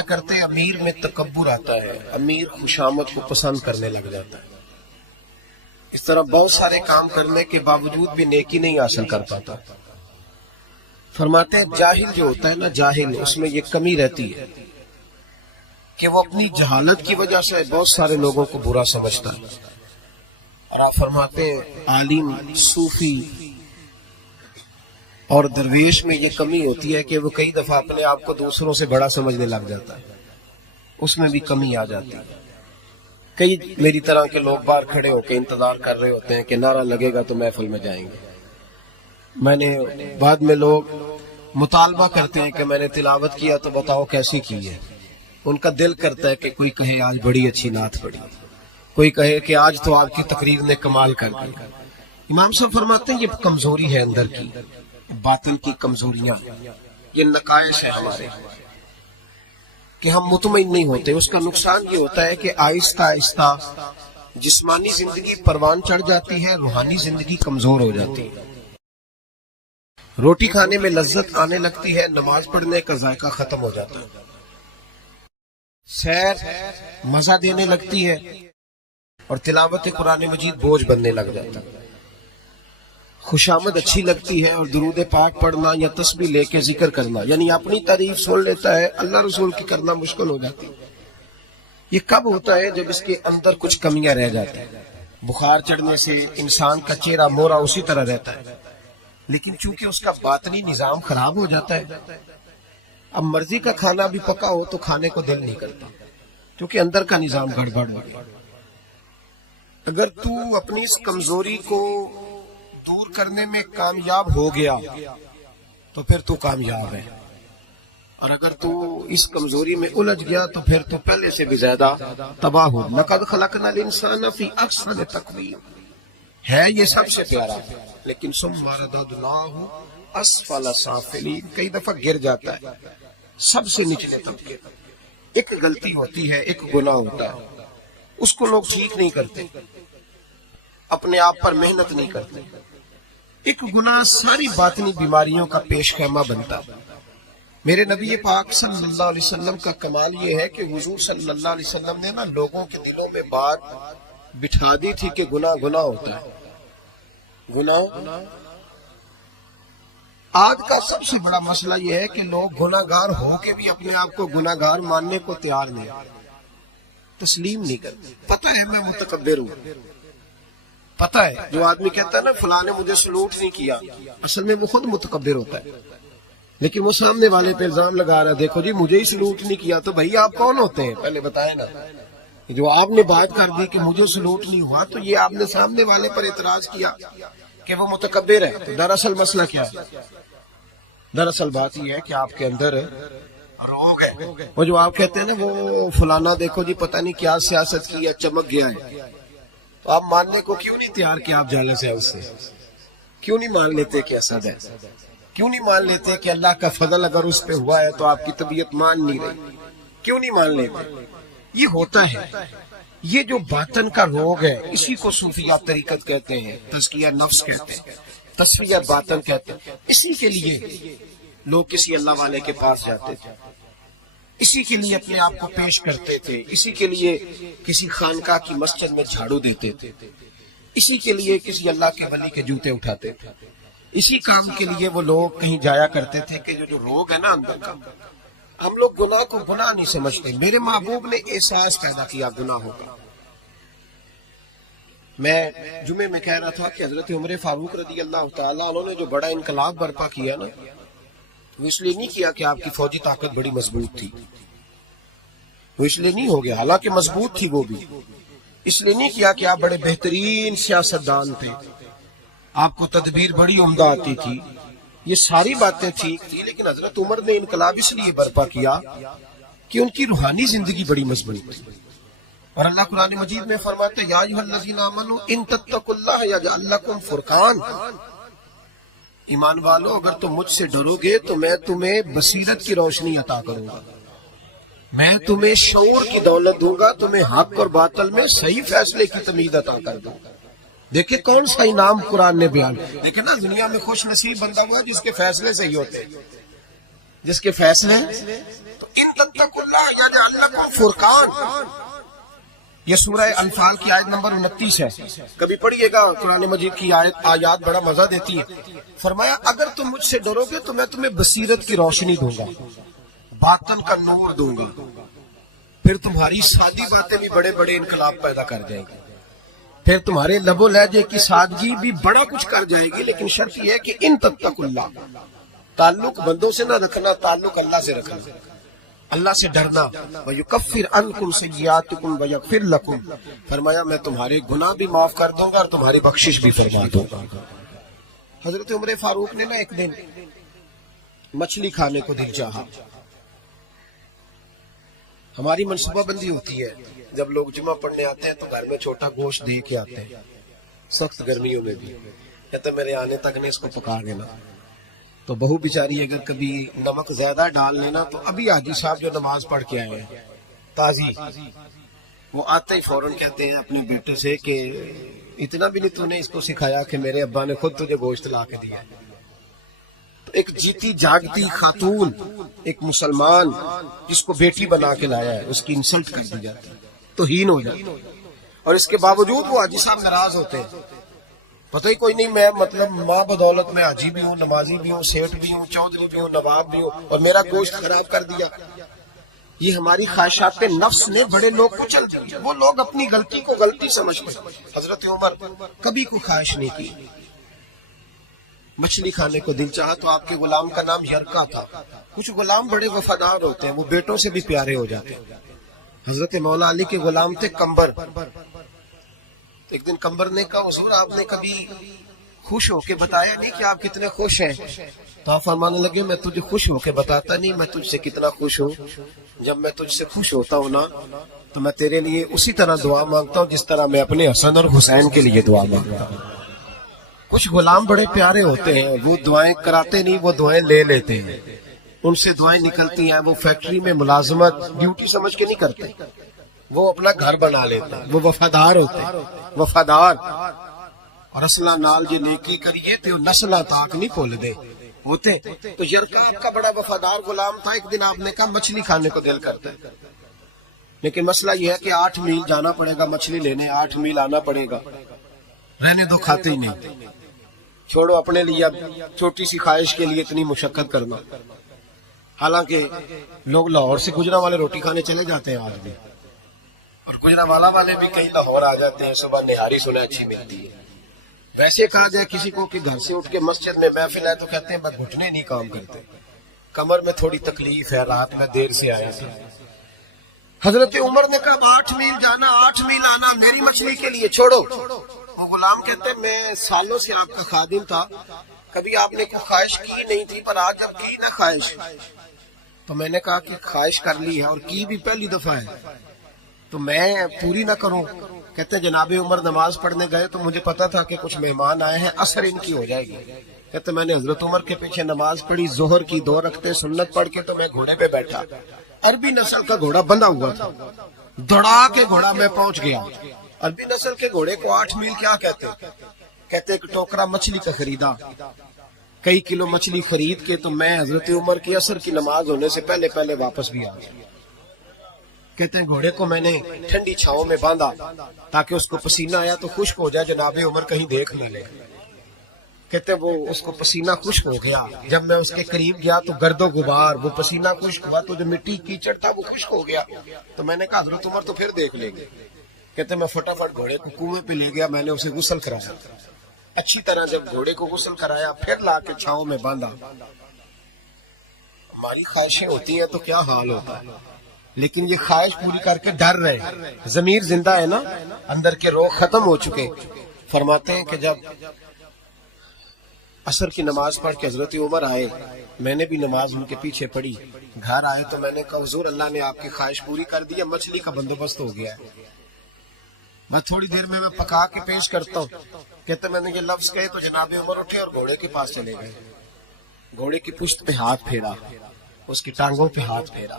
فرمایا کرتے ہیں امیر میں تکبر آتا ہے، امیر خوشامد کو پسند کرنے لگ جاتا ہے، اس طرح بہت سارے کام کرنے کے باوجود بھی نیکی نہیں حاصل کر پاتا۔ فرماتے ہیں جاہل جو ہوتا ہے نا، جاہل، اس میں یہ کمی رہتی ہے کہ وہ اپنی جہالت کی وجہ سے بہت سارے لوگوں کو برا سمجھتا ہے، اور آپ فرماتے ہیں عالم، صوفی اور درویش میں یہ کمی ہوتی ہے کہ وہ کئی دفعہ اپنے آپ کو دوسروں سے بڑا سمجھنے لگ جاتا ہے، اس میں بھی کمی آ جاتی ہے۔ کئی میری طرح کے لوگ باہر کھڑے ہو کے انتظار کر رہے ہوتے ہیں کہ نعرہ لگے گا تو محفل میں جائیں گے۔ میں نے بعد میں لوگ مطالبہ کرتے ہیں کہ میں نے تلاوت کیا تو بتاؤ کیسی کی ہے، ان کا دل کرتا ہے کہ کوئی کہے آج بڑی اچھی نعت پڑھی، کوئی کہے کہ آج تو آپ کی تقریر نے کمال کر دیا۔ امام صاحب فرماتے ہیں یہ کمزوری ہے اندر کی، باطن کی کمزوریاں، یہ نقائص ہے ہمارے کہ ہم مطمئن نہیں ہوتے۔ اس کا نقصان یہ ہوتا ہے کہ آہستہ آہستہ جسمانی زندگی پروان چڑھ جاتی ہے، روحانی زندگی کمزور ہو جاتی ہے۔ روٹی کھانے میں لذت آنے لگتی ہے، نماز پڑھنے کا ذائقہ ختم ہو جاتا ہے، سیر مزہ دینے لگتی ہے، اور تلاوت قرآن مجید بوجھ بننے لگ جاتا ہے۔ خوشامد اچھی لگتی ہے، اور درود پاک پڑھنا یا تسبیح لے کے ذکر کرنا، یعنی اپنی تعریف سن لیتا ہے، اللہ رسول کی کرنا مشکل ہو جاتی ہے۔ یہ کب ہوتا ہے؟ جب اس کے اندر کچھ کمیاں رہ جاتی ہیں۔ بخار چڑھنے سے انسان کا چہرہ مورا اسی طرح رہتا ہے، لیکن چونکہ اس کا باطنی نظام خراب ہو جاتا ہے، اب مرضی کا کھانا بھی پکا ہو تو کھانے کو دل نہیں کرتا، کیونکہ اندر کا نظام گڑبڑ ہے۔ اگر تو اپنی اس کمزوری کو دور کرنے میں کامیاب ہو گیا تو پھر تو کامیاب ہے، اور اگر تو اس کمزوری میں الجھ گیا تو پھر تو پہلے سے بھی زیادہ تباہ ہو۔ لَقَدْ خَلَقْنَا الْإِنسَانَ فِي أَحْسَنِ تَقْوِيمٍ ہے یہ سب سے پیارا، لیکن ثُمَّ رَدَدْنَاهُ أَسْفَلَ سَافِلِينَ کئی دفعہ گر جاتا ہے سب سے نچلے طبقے۔ ایک غلطی ہوتی ہے، ایک گناہ ہوتا ہے، اس کو لوگ ٹھیک نہیں کرتے، اپنے آپ پر محنت نہیں کرتے۔ ایک گناہ ساری باطنی بیماریوں کا پیش خیمہ بنتا ہے۔ میرے نبی پاک صلی اللہ علیہ وسلم کا کمال یہ ہے کہ حضور صلی اللہ علیہ وسلم نے نا لوگوں کے دلوں میں بات بٹھا دی تھی کہ گناہ گناہ ہوتا ہے، گناہ۔ آج کا سب سے بڑا مسئلہ یہ ہے کہ لوگ گناہ گار ہو کے بھی اپنے آپ کو گناہ گار ماننے کو تیار نہیں، تسلیم نہیں کرتے۔ پتہ ہے میں متکبر ہوں، پتہ ہے، جو آدمی کہتا ہے نا فلاں نے مجھے سلوٹ نہیں کیا، اصل میں وہ خود متکبر ہوتا ہے، لیکن وہ سامنے والے پہ الزام لگا رہا ہے دیکھو جی مجھے ہی سلوٹ نہیں کیا۔ تو بھائی آپ کون ہوتے ہیں پہلے بتائیں نا؟ جو آپ نے بات کر دی کہ مجھے سلوٹ نہیں ہوا تو یہ آپ نے سامنے والے پر اعتراض کیا کہ وہ متکبر ہے۔ تو دراصل مسئلہ کیا ہے؟ دراصل بات یہ ہے کہ آپ کے اندر روگ ہے۔ وہ جو آپ کہتے ہیں نا وہ فلانا دیکھو جی پتہ نہیں کیا سیاست کی یا چمک گیا ہے، تو آپ ماننے کو کیوں نہیں تیار کہ آپ جالس ہیں اس سے؟ کیوں نہیں مان لیتے کہ اسد ہے؟ کیوں نہیں مان لیتے کہ اللہ کا فضل اگر اس پہ ہوا ہے تو آپ کی طبیعت مان نہیں رہی؟ کیوں نہیں مان لیتے؟ یہ ہوتا ہے، یہ جو باطن کا روگ ہے اسی کو صوفیہ طریقت کہتے ہیں، تزکیہ نفس کہتے ہیں، تصفیہ باطن کہتے ہیں۔ اسی کے لیے لوگ کسی اللہ والے کے پاس جاتے تھے، اسی کے لیے اپنے آپ کو پیش کرتے تھے، اسی کے لیے کسی خانقاہ کی مسجد میں جھاڑو دیتے تھے، اسی کے لیے کسی اللہ کے ولی کے جوتے اٹھاتے تھے، اسی کام کے لیے وہ لوگ کہیں جایا کرتے تھے کہ جو روگ ہے نا اندر کا، ہم لوگ گناہ کو گناہ نہیں سمجھتے۔ میرے محبوب نے احساس پیدا کیا گناہ ہوگا۔ میں جمعے میں کہہ رہا تھا کہ حضرت عمر فاروق رضی اللہ تعالیٰ عنہ نے جو بڑا انقلاب برپا کیا نا، وہ اس لیے نہیں کیا کہ آپ کی فوجی طاقت بڑی مضبوط تھی، وہ اس لیے نہیں ہو گیا، حالانکہ مضبوط تھی وہ بھی، اس لیے نہیں کیا کہ آپ بڑے بہترین سیاستدان تھے، آپ کو تدبیر بڑی عمدہ آتی تھی، یہ ساری باتیں ٹھیک تھی، لیکن حضرت عمر نے انقلاب اس لیے برپا کیا کہ ان کی روحانی زندگی بڑی مضبوط تھی۔ اور اللہ قرآن مجید میں فرماتے ہیں یا ایھا الذین آمنوا ان تتقوا اللہ یجعل لکم فرقان، ایمان والو اگر تم مجھ سے ڈرو گے تو میں تمہیں بصیرت کی روشنی عطا کروں گا، میں تمہیں شعور کی دولت دوں گا، تمہیں حق اور باطل میں صحیح فیصلے کی تمیز عطا کر دوں گا۔ دیکھیں کون سا انعام قرآن نے بیان، دیکھیں نا دنیا میں خوش نصیب بندہ ہوا جس کے فیصلے صحیح ہوتے ہیں، جس کے فیصلے تو ان تتقوا اللہ یجعل لکم فرقان. یہ سورہ انفال کی آیت نمبر 29 ہے. کبھی پڑھیے گا قرآن مجید کی آیات بڑا مزہ دیتی ہے. فرمایا اگر تم مجھ سے ڈرو گے تو میں تمہیں بصیرت کی روشنی دوں گا, باطن کا نور دوں گا, پھر تمہاری سادی باتیں بھی بڑے بڑے انقلاب پیدا کر جائے گی, پھر تمہارے لب و لہجے کی سادگی بھی بڑا کچھ کر جائے گی. لیکن شرط یہ ہے کہ ان تتقوا اللہ, تعلق بندوں سے نہ رکھنا, تعلق اللہ سے رکھنا, اللہ سے ڈرنا. وَيُكَفِّرْ عَنْكُمْ سَيِّئَاتِكُمْ وَيَغْفِرْ لَكُمْ, فرمایا میں تمہارے گناہ بھی معاف کر دوں گا اور تمہاری بخشش بھی فرما دوں گا. حضرت عمر فاروق نے نا ایک دن مچھلی کھانے کو دل چاہا. ہماری منصوبہ بندی ہوتی ہے جب لوگ جمعہ پڑھنے آتے ہیں تو گھر میں چھوٹا گوشت دے کے آتے ہیں, سخت گرمیوں میں بھی, کہتے میرے آنے تک نے اس کو پکا دینا. تو بہو بیچاری اگر کبھی نمک زیادہ ڈال لینا تو ابھی حاجی صاحب جو نماز پڑھ کے آئے ہیں تازی, وہ آتے ہی فوراً کہتے ہیں اپنے بیٹے سے کہ اتنا بھی نہیں تو نے اس کو سکھایا کہ میرے ابا نے خود تجھے گوشت لا کے دیا. تو ایک جیتی جاگتی خاتون, ایک مسلمان جس کو بیٹی بنا کے لایا ہے, اس کی انسلٹ کر دی جاتی, توہین ہو جاتی, اور اس کے باوجود وہ حاجی صاحب ناراض ہوتے ہیں. پتہ ہی کوئی نہیں, میں مطلب ماں بدولت میں حاجی بھی ہوں, نمازی بھی ہوں, سیٹ بھی ہوں, چودھری بھی ہوں, نواب بھی ہوں, اور میرا گوشت خراب کر دیا. یہ ہماری خواہشات نفس نے بڑے لوگ کو چل دی. وہ لوگ اپنی غلطی کو غلطی سمجھتے. حضرت عمر کبھی کوئی خواہش نہیں کی. مچھلی کھانے کو دل چاہا تو آپ کے غلام کا نام یرکا تھا. کچھ غلام بڑے وفادار ہوتے ہیں, وہ بیٹوں سے بھی پیارے ہو جاتے ہیں. حضرت مولا علی کے غلام تھے کمبر. ایک دن کمبر نے کہا حضور آپ نے کبھی خوش ہو کے بتایا نہیں کہ آپ کتنے خوش ہیں. تو آپ فرمانے لگے میں تجھے خوش ہو کے بتاتا نہیں, میں تجھ سے کتنا خوش ہوں. جب میں تجھ سے خوش ہوتا ہوں نا تو میں تیرے لیے اسی طرح دعا مانگتا ہوں جس طرح میں اپنے حسن اور حسین کے لیے دعا مانگتا ہوں. کچھ غلام بڑے پیارے ہوتے ہیں, وہ دعائیں کراتے نہیں, وہ دعائیں لے لیتے ہیں. ان سے دعائیں نکلتی ہیں. وہ فیکٹری میں ملازمت ڈیوٹی سمجھ کے نہیں کرتے, وہ اپنا گھر بنا لیتے ہیں. وہ وفادار ہوتے ہیں, وفادار. اور اصلہ نال جی نیکی کریے تو نسلہ تاک نہیں کھول دے ہوتے. تو یرکا آپ کا بڑا وفادار غلام تھا. ایک دن آپ نے کہا مچھلی کھانے کو دل کرتا ہے, لیکن مسئلہ یہ ہے کہ 8 میل جانا پڑے گا مچھلی لینے, 8 میل آنا پڑے گا. رہنے دو, کھاتے ہی نہیں, چھوڑو اپنے لیے اب چھوٹی سی خواہش کے لیے اتنی مشقت کرنا. حالانکہ لوگ لاہور سے گجرا والے روٹی کھانے چلے جاتے ہیں آج بھی, اور گجرا والا والے بھی کئی لاہور آ جاتے ہیں. صبح نہاری سنا اچھی ملتی ہے. ویسے کہا جائے کسی کو کہ گھر سے اٹھ کے مسجد میں محفل ہے تو کہتے ہیں بس گھٹنے نہیں کام کرتے, کمر میں تھوڑی تکلیف ہے, رات میں دیر سے آیا تھا. حضرت عمر نے کہا 8 میل جانا 8 میل آنا میری مچھلی کے لیے, چھوڑو. وہ غلام کہتے ہیں میں سالوں سے آپ کا خادم تھا, کبھی آپ نے کوئی خواہش کی نہیں تھی, پر آج جب کی نا خواہش تو میں نے کہا کہ خواہش کر لی ہے اور کی بھی پہلی دفعہ ہے تو میں پوری نہ کروں. کہتے ہیں جناب عمر نماز پڑھنے گئے تو مجھے پتا تھا کہ کچھ مہمان آئے ہیں, اثر ان کی ہو جائے گی. کہتے میں نے حضرت عمر کے پیچھے نماز پڑھی, ظہر کی 2 رکعتیں سنت پڑھ کے تو میں گھوڑے پہ بیٹھا. عربی نسل کا گھوڑا بندھا ہوا تھا, دوڑا کے گھوڑا میں پہنچ گیا. عربی نسل کے گھوڑے کو 8 میل کیا کہتے ہیں؟ کہتے ایک ٹوکرا مچھلی کا خریدا, کئی کلو مچھلی خرید کے تو میں حضرت عمر کی عصر کی نماز ہونے سے پہلے پہلے واپس بھی آ گیا. کہتے ہیں گھوڑے کو میں نے ٹھنڈی چھاؤں میں باندھا تاکہ اس کو پسینہ آیا تو خشک ہو جائے, جناب عمر کہیں دیکھ نہ لے. کہتے وہ اس کو پسینہ خشک ہو گیا. جب میں اس کے قریب گیا تو گرد و غبار, وہ پسینہ خشک ہوا تو جو مٹی کیچڑ تھا وہ خشک ہو گیا. تو میں نے کہا حضرت عمر تو پھر دیکھ لیں گے. کہتے میں فٹافٹ گھوڑے کو کنویں پہ لے گیا, میں نے اسے غسل کرایا اچھی طرح. جب گھوڑے کو غسل کرایا پھر لا کے چھاؤں میں باندھا. ہماری خواہشیں ہوتی ہیں تو کیا حال ہوتا ہے, لیکن یہ خواہش پوری کر کے ڈر رہے. ضمیر زندہ ہے نا, اندر کے روگ ختم ہو چکے. فرماتے ہیں کہ جب عصر کی نماز پڑھ کے حضرت عمر آئے, میں نے بھی نماز ان کے پیچھے پڑھی. گھر آئے تو میں نے کہا حضور اللہ نے آپ کی خواہش پوری کر دی, مچھلی کا بندوبست ہو گیا ہے, میں تھوڑی دیر میں پکا کے پیش کرتا ہوں. کہتے میں نے یہ لفظ کہے تو جناب عمر اٹھے اور گھوڑے کے پاس چلے گئے. گھوڑے کی پشت پہ ہاتھ پھیرا, اس کی ٹانگوں پہ ہاتھ پھیرا.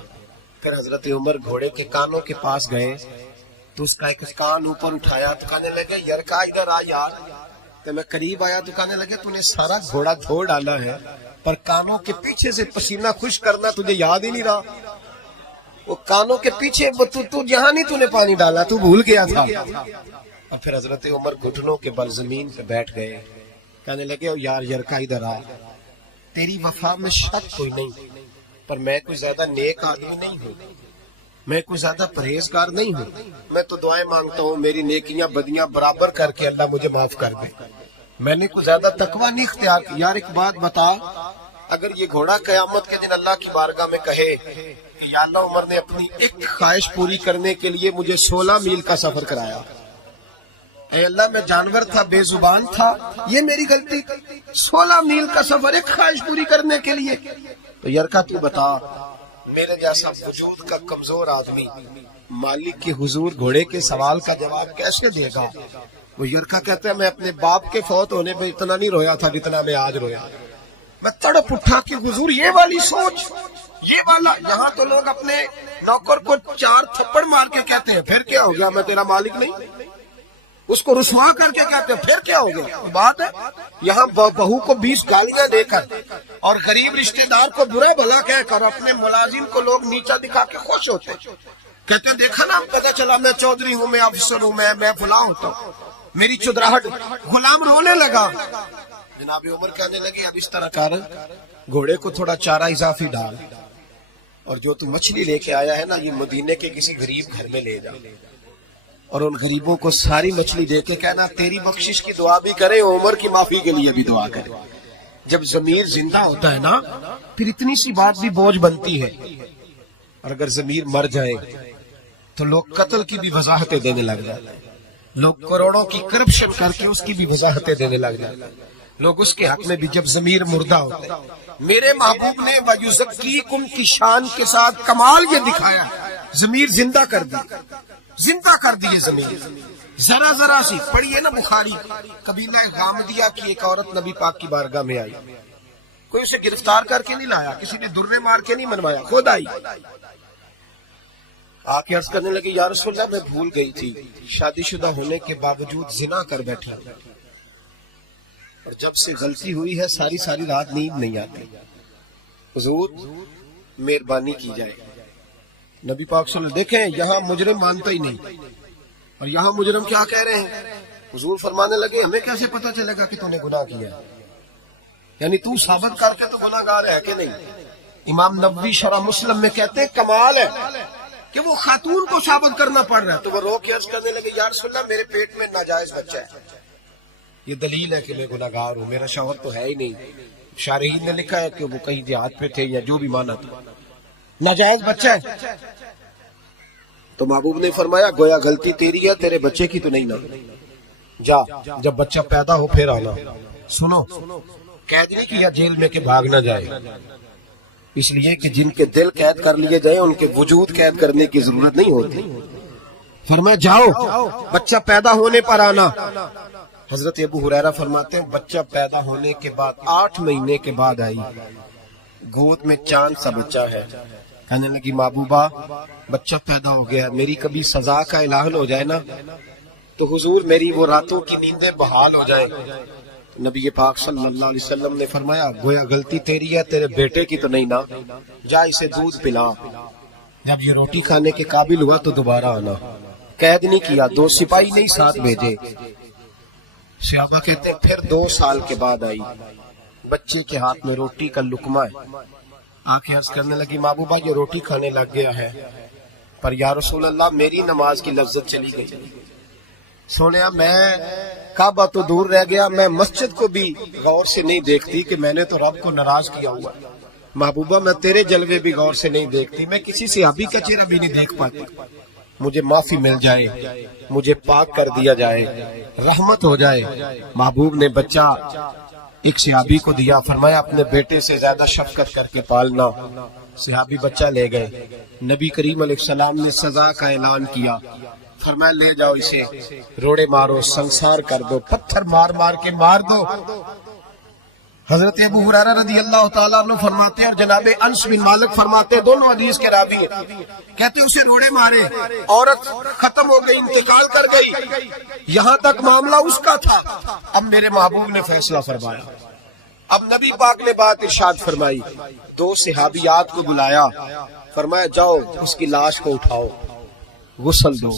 پھر حضرت عمر گھوڑے کے کانوں کے پاس گئے تو اس کا ایک کان اوپر اٹھایا تو کہنے لگے یرکا ادھر آ یار, تو میں قریب آیا تو کہنے لگے تو نے سارا گھوڑا دھو ڈالا ہے پر کانوں کے پیچھے سے پسینہ خشک کرنا تجھے یاد ہی نہیں رہا. وہ کانوں کے پیچھے تو یہاں نہیں تو نے پانی ڈالا, تو بھول گیا تھا. اور پھر حضرت عمر گھٹنوں کے بل زمین پہ بیٹھ گئے. کہنے لگے او یار یرکا ادھر آ, تیری وفا میں شک کوئی نہیں پر میں کوئی زیادہ نیک آدمی نہیں ہوں, میں کوئی زیادہ پرہیزگار نہیں ہوں. میں تو دعائیں مانگتا ہوں میری نیکیاں بدیاں برابر کر کے اللہ مجھے معاف کر دے. میں نے کوئی زیادہ تقویٰ نہیں اختیار کی. یار ایک بات بتا, اگر یہ گھوڑا قیامت کے دن اللہ کی بارگاہ میں کہے کہ یا اللہ عمر نے اپنی ایک خواہش پوری کرنے کے لیے مجھے 16 میل کا سفر کرایا, اے اللہ میں جانور تھا, بے زبان تھا, یہ میری غلطی, 16 میل کا سفر ایک خواہش پوری کرنے کے لیے. تو یرکا تو بتا میرے جیسا وجود کا کمزور آدمی مالک کے حضور گھوڑے کے سوال کا جواب کیسے دے گا؟ وہ یرکا کہتا ہے میں اپنے باپ کے فوت ہونے پہ اتنا نہیں رویا تھا جتنا میں آج رویا. میں تڑپ اٹھا کہ حضور یہ والی سوچ, یہ والا. یہاں تو لوگ اپنے نوکر کو 4 تھپڑ مار کے کہتے ہیں پھر کیا ہو گیا میں تیرا مالک نہیں, اس کو رسوا کر کے کہتے ہیں پھر کیا ہو گیا. بات ہے یہاں بہو کو 20 گالیاں دے کر اور غریب رشتہ دار کو برا بھلا کہہ کر اپنے ملازم کو لوگ نیچا دکھا کے خوش ہوتے, کہتے ہیں دیکھا نا پتہ چلا میں چودھری ہوں, میں افسر ہوں, میں فلاں ہوتا ہوں, میری چودراہٹ. غلام رونے لگا. جناب عمر کہنے لگے اب اس طرح کر, گھوڑے کو تھوڑا چارہ اضافی ڈال اور جو تو مچھلی لے کے آیا ہے نا یہ مدینے کے کسی غریب گھر میں لے جا اور ان غریبوں کو ساری مچھلی دے کے کہنا تیری بخشش کی دعا بھی کرے, عمر کی معافی کے لیے بھی دعا کرے. جب ضمیر زندہ ہوتا ہے نا پھر اتنی سی بات بھی بوجھ بنتی ہے, اور اگر ضمیر مر جائے تو لوگ قتل کی بھی وضاحتیں دینے لگ جائیں, لوگ کروڑوں کی کرپشن کر کے اس کی بھی وضاحتیں دینے لگ جائیں, لوگ اس کے حق میں بھی. جب ضمیر مردہ ہوتا ہے, میرے محبوب نے وَيُزَكِّيكُمْ کی شان کے ساتھ کمال یہ دکھایا, ضمیر زندہ کر دی, زندہ کر دی ضمیر. ذرا ذرا سی پڑھیے نا بخاری, قبیلہ غامدیہ کی ایک عورت نبی پاک کی بارگاہ میں آئی, کوئی اسے گرفتار کر کے نہیں لایا, کسی نے درے مار کے نہیں منوایا, خود آئی. آ کے عرض کرنے لگے یا رسول اللہ میں بھول گئی تھی, شادی شدہ ہونے کے باوجود زنا کر بیٹھا اور جب سے غلطی ہوئی ہے ساری رات نیند نہیں آتی, حضور مہربانی کی جائے. نبی پاک صلی اللہ علیہ وسلم دیکھیں یہاں مجرم مانتا ہی نہیں, اور یہاں مجرم کیا کہہ رہے ہیں. حضور فرمانے لگے ہمیں کیسے پتا چلے گا کہ تو نے گناہ کیا ہے, یعنی تو ثابت کر کے تو گناہ گار ہے کہ نہیں. امام نووی شرح مسلم میں کہتے ہیں کمال ہے کہ وہ خاتون کو ثابت کرنا پڑ رہا ہے. تو وہ رو کے عرض کرنے لگے یا رسول اللہ میرے پیٹ میں ناجائز بچہ ہے, یہ دلیل ہے کہ میں گناہ گار ہوں, میرا شوہر تو ہے ہی نہیں. شارحین نے لکھا ہے کہ وہ کہیں دیہات پہ تھے یا جو بھی مانا تھا, ناجائز بچہ ہے. تو محبوب نے فرمایا گویا غلطی تیری ہے, تیرے بچے کی تو نہیں نا, جا جب بچہ پیدا ہو پھر آنا. سنو قید نہیں کیا جیل میں کہ بھاگ نہ جائے, اس لیے کہ جن کے دل قید کر لیے جائیں ان کے وجود قید کرنے کی ضرورت نہیں ہوتی. فرمایا جاؤ بچہ پیدا ہونے پر آنا. حضرت ابو ہریرہ فرماتے ہیں بچہ پیدا ہونے کے بعد 8 مہینے کے بعد آئی, گود میں چاند سا بچہ ہے. کہنے لگی محبوبہ بچہ پیدا ہو گیا, میری کبھی سزا کا اعلان ہو جائے نا تو حضور میری وہ راتوں کی نیندیں بحال ہو جائیں. نبی پاک صلی اللہ علیہ وسلم نے فرمایا گویا غلطی تیری ہے, تیرے بیٹے کی تو نہیں نا, جا اسے دودھ پلا. جب یہ روٹی کھانے کے قابل ہوا تو دوبارہ آنا. قید نہیں کیا, 2 سپاہی نہیں ساتھ بھیجے. صحابہ کہتے ہیں پھر 2 سال کے بعد آئی, بچے کے ہاتھ میں روٹی کا لقمہ ہے. آنکھیں عرض کرنے لگی محبوبہ یہ روٹی کھانے لگ گیا ہے, پر یا رسول اللہ میری نماز کی لذت چلی گئی. سونیا میں کعبہ تو دور رہ گیا, میں مسجد کو بھی غور سے نہیں دیکھتی کہ میں نے تو رب کو ناراض کیا ہوا. محبوبہ میں تیرے جلوے بھی غور سے نہیں دیکھتی, میں کسی صحابی کا چہرہ بھی نہیں دیکھ پاتی. مجھے معافی مل جائے, مجھے پاک کر دیا جائے, رحمت ہو جائے. محبوب نے بچہ ایک صحابی کو دیا, فرمایا اپنے بیٹے سے زیادہ شفقت کر کے پالنا. صحابی بچہ لے گئے, نبی کریم علیہ السلام نے سزا کا اعلان کیا. فرمایا لے جاؤ اسے, روڑے مارو, سنسار کر دو, پتھر مار مار کے مار دو. حضرت ابو ہریرہ رضی اللہ تعالیٰ عنہ فرماتے ہیں اور جناب انس بن مالک فرماتے ہیں، دونوں حدیث کے راوی ہیں، کہتے اسے روڑے مارے، عورت ختم ہو گئی، انتقال کر گئی، یہاں تک معاملہ اس کا تھا۔ اب میرے محبوب نے فیصلہ فرمایا، اب نبی پاک نے بات ارشاد فرمائی، دو صحابیات کو بلایا، فرمایا جاؤ اس کی لاش کو اٹھاؤ، غسل دو،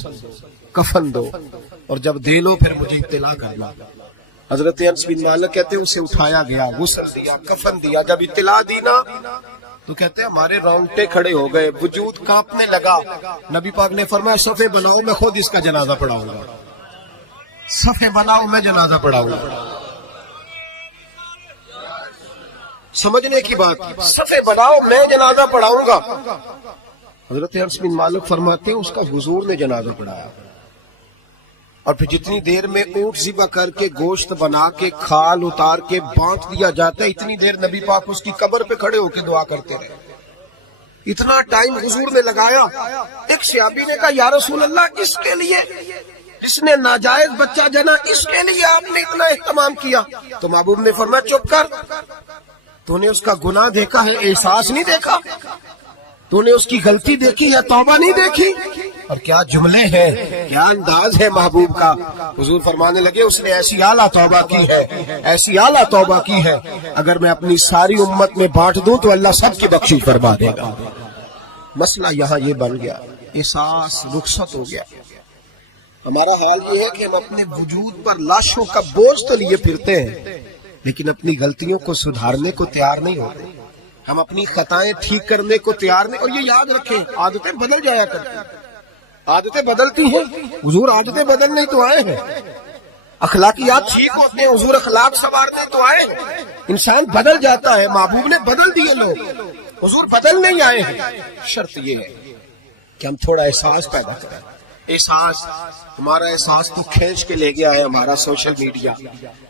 کفن دو، اور جب دے لو پھر مجھے اطلاع کرنا۔ حضرت انس بن مالک کہتے ہیں اسے اٹھایا گیا، غسل دیا، کفن دیا، جب اطلاع دی نا تو کہتے ہیں ہمارے رونگٹے کھڑے ہو گئے، وجود کانپنے لگا۔ نبی پاک نے فرمایا صفے بناؤ، میں خود اس کا جنازہ پڑھاؤں گا، صفے بناؤ، میں جنازہ پڑھاؤں گا۔ سمجھنے کی بات، صفے بناؤ، میں جنازہ پڑھاؤں گا۔ حضرت انس بن مالک فرماتے ہیں اس کا حضور نے جنازہ پڑھایا، اور پھر جتنی دیر میں اونٹ ذبح کر کے گوشت بنا کے کھال اتار کے بانٹ دیا جاتا ہے، اتنی دیر نبی پاک اس کی قبر پہ کھڑے ہو کے دعا کرتے رہے، اتنا ٹائم حضور نے لگایا۔ ایک صحابی نے کہا یا رسول اللہ، اس کے لیے جس نے ناجائز بچہ جنا، اس کے لیے آپ نے اتنا اہتمام کیا؟ تو محبوب نے فرمایا چپ کر، تو نے اس کا گناہ دیکھا ہے، احساس نہیں دیکھا؟ تو نے اس کی غلطی دیکھی ہے، توبہ نہیں دیکھی؟ اور کیا جملے ہیں، کیا انداز ہے محبوب کا۔ حضور فرمانے لگے اس نے ایسی اعلیٰ توبہ کی ہے، ایسی اعلیٰ توبہ کی ہے، اگر میں اپنی ساری امت میں بانٹ دوں تو اللہ سب کی بخشش فرما دے گا۔ مسئلہ یہاں یہ بن گیا، احساس رخصت ہو گیا۔ ہمارا حال یہ ہے کہ ہم اپنے وجود پر لاشوں کا بوجھ تو لیے پھرتے ہیں، لیکن اپنی غلطیوں کو سدھارنے کو تیار نہیں ہوتے، ہم اپنی خطائیں ٹھیک کرنے کو تیار نہیں۔ اور یہ یاد رکھیں، عادتیں بدل جایا کرتی ہیں، عادتیں بدلتی ہیں، حضور عادتیں بدلنے تو آئے ہیں، اخلاقیات ٹھیک ہوتے ہیں، حضور اخلاق سنوارنے تو آئے ہیں، انسان بدل جاتا ہے، محبوب نے بدل دیے لوگ، حضور بدل نہیں آئے ہیں۔ شرط یہ ہے کہ ہم تھوڑا احساس پیدا کریں۔ احساس، ہمارا احساس تو کھینچ کے لے گیا ہے ہمارا سوشل میڈیا،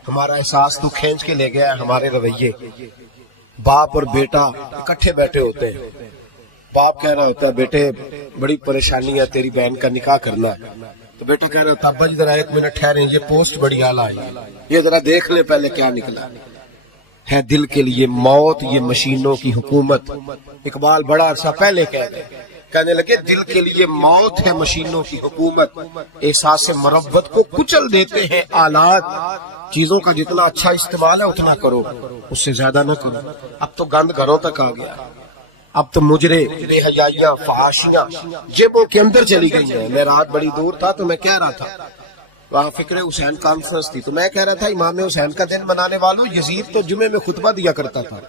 ہمارا احساس تو کھینچ کے لے گیا ہے ہمارے رویے۔ باپ اور بیٹا اکٹھے بیٹھے ہوتے ہیں، باپ کہہ رہا ہوتا ہے بیٹے بڑی پریشانی ہے، تیری بہن کا نکاح کرنا ہے، تو بیٹا کہہ رہا ہوتا ابا جی ذرا 1 منٹ ٹھہریں، یہ پوسٹ بڑی اعلیٰ ہے، یہ ذرا دیکھ لے پہلے کیا نکلا ہے۔ دل کے لیے موت یہ مشینوں کی حکومت، اقبال بڑا عرصہ پہلے کہنے لگے دل کے لیے موت ہے مشینوں کی حکومت، احساس مروت کو کچل دیتے ہیں آلات۔ چیزوں کا جتنا اچھا استعمال ہے اتنا کرو، اس سے زیادہ نہ کرو۔ اب تو گند گھروں تک آ گیا، اب تو مجرے، بے حیائیاں، فحاشیاں جیبوں کے اندر چلی گئی ہیں۔ میں رات بڑی دور تھا تو میں کہہ رہا تھا، وہاں فکر حسین کانفرنس تھی، تو میں کہہ رہا تھا امام حسین کا دن منانے والوں، یزید تو جمعے میں خطبہ دیا کرتا تھا،